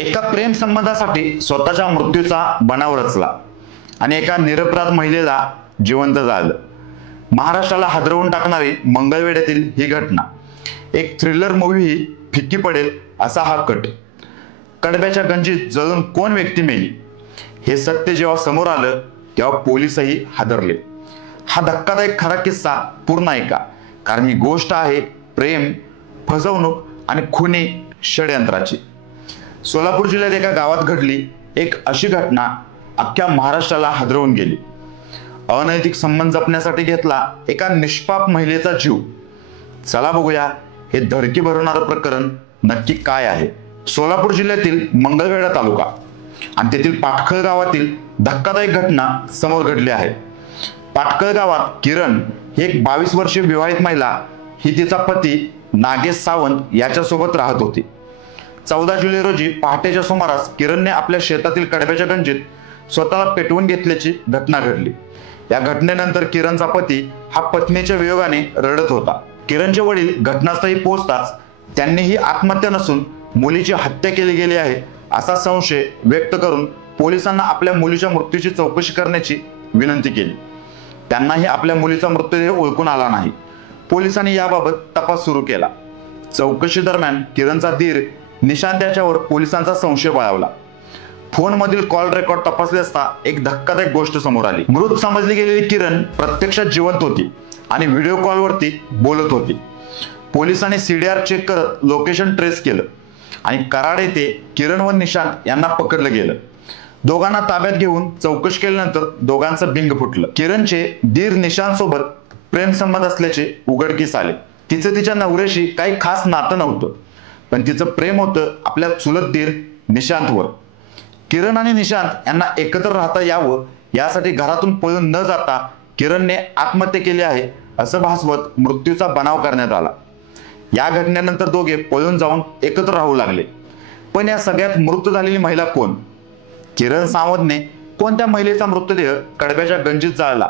एका प्रेम संबंधासाठी स्वतःच्या मृत्यूचा बनाव रचला आणि एका निरपराध महिलेला जिवंत जाळलं। महाराष्ट्राला हादरवून टाकणारी मंगळवेढ्यातील ही घटना एक थ्रिलर मूव्ही फिक्की पडेल असा हा कट। कडब्याच्या गंजीत जळून कोण व्यक्ती मेली हे सत्य जेव्हा समोर आलं तेव्हा पोलीसही हादरले। हा धक्कादायक खरा किस्सा पूर्ण ऐका, कारण ही गोष्ट आहे प्रेम, फसवणूक आणि खुनी षडयंत्राची। सोलापूर जिल्ह्यात एका गावात घडली एक अशी घटना अख्ख्या महाराष्ट्राला हादरवून गेली। अनैतिक संबंध जपण्यासाठी घेतला एका निष्पाप महिलेचा जीव। चला बघूया हे धडकी भरवणारं प्रकरण नक्की काय आहे। सोलापूर जिल्ह्यातील मंगळवेढा तालुका आणि तेथील पाटखळ गावातील धक्कादायक घटना समोर घडली आहे। पाटखळ गावात किरण ही एक 22 वर्षीय विवाहित महिला ही तिचा पती नागेश सावंत याच्यासोबत राहत होती। 14 जुलै रोजी पहाटेच्या सुमारास किरणने आपल्या शेतातील कडब्याच्या गंजीत स्वतःला पेटवून घेतल्याची घटना घडली। या घटनेनंतर किरणचा पती हा पत्नीच्या वियोगाने रडत होता। किरणचे वडील घटनास्थळी पोहोचताच त्यांनीही आत्महत्या नसून मुलीची हत्या केली गेली आहे असा संशय व्यक्त करून पोलिसांना आपल्या मुलीच्या मृत्यूची चौकशी करण्याची विनंती केली। त्यांनाही आपल्या मुलीचा मृतदेह ओळखून आला नाही। पोलिसांनी याबाबत तपास सुरू केला। चौकशी दरम्यान किरणचा दीर निशांत याच्यावर पोलिसांचा संशय बळावला। फोनमधील कॉल रेकॉर्ड तपासले असता एक धक्कादायक गोष्ट समोर आली। मृत समजली गेलेली किरण प्रत्यक्षात जिवंत होती आणि व्हिडिओ कॉलवरती बोलत होती। पोलिसांनी CDR चेक करत लोकेशन ट्रेस केलं आणि कराड येथे किरण व निशांत यांना पकडलं गेलं। दोघांना ताब्यात घेऊन चौकशी केल्यानंतर दोघांचं बिंग फुटलं। किरणचे दीर निशांत सोबत प्रेम संबंध असल्याचे उघडकीस आले। तिचं तिच्या नवऱ्याशी काही खास नातं नव्हतं, पण तिचं प्रेम होतं आपल्या चुलत दीर निशांतवर। किरण आणि निशांत यांना एकत्र राहता यावं यासाठी घरातून पळून न जाता किरणने आत्महत्या केली आहे असं भासवत मृत्यूचा बनाव करण्यात आला। या घटनेनंतर दोघे पळून जाऊन एकत्र राहू लागले। पण या सगळ्यात मृत झालेली महिला कोण? किरण सावंतने कोणत्या महिलेचा मृतदेह कडब्याच्या गंजीत जाळला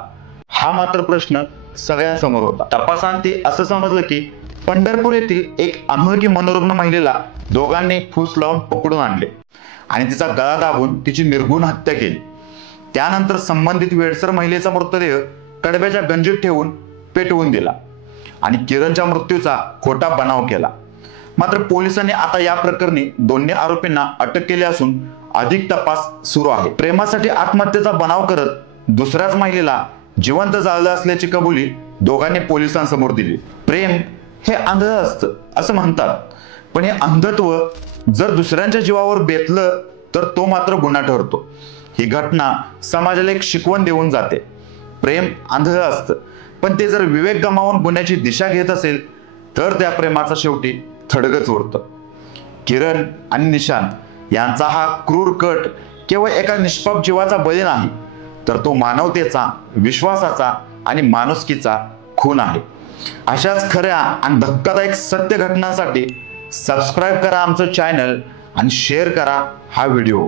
हा मात्र प्रश्न सगळ्यांसमोर होता। तपासांती असं समजलं की पंढरपूर येथील एक अनोळखी मनोरुग्ण महिलेला दोघांनी फूस लावून पकडून आणले आणि तिचा गळा दाबून तिची निर्घृण हत्या केली। त्यानंतर संबंधित वेडसर महिलेचा मृतदेह कडब्याच्या गंजीत ठेवून पेटवून दिला आणि किरणच्या मृत्यूचा खोटा बनाव केला। मात्र पोलिसांनी आता या प्रकरणी दोन्ही आरोपींना अटक केली असून अधिक तपास सुरू आहे। प्रेमासाठी आत्महत्येचा बनाव करत दुसऱ्याच महिलेला जिवंत जाळलं असल्याची कबुली दोघांनी पोलिसांसमोर दिली। प्रेम हे आंधळ असतं असं म्हणतात, पण हे अंधत्व जर दुसऱ्यांच्या जीवावर बेतलं तर तो मात्र गुन्हा ठरतो। ही घटना समाजाला एक शिकवण देऊन जाते। प्रेम आंधळ असतं, पण ते जर विवेक गमावून गुन्ह्याची दिशा घेत असेल तर त्या प्रेमाचा शेवटी थडगच उरतं। किरण आणि निशांत यांचा हा क्रूर कट केवळ एका निष्पाप जीवाचा बळी नाही, तर तो मानवतेचा, विश्वासाचा आणि माणुसकीचा खून आहे। अशाच खऱ्या आणि धक्कादायक सत्य घटनांसाठी सबस्क्राईब करा आमचं चॅनल आणि शेअर करा हा व्हिडिओ।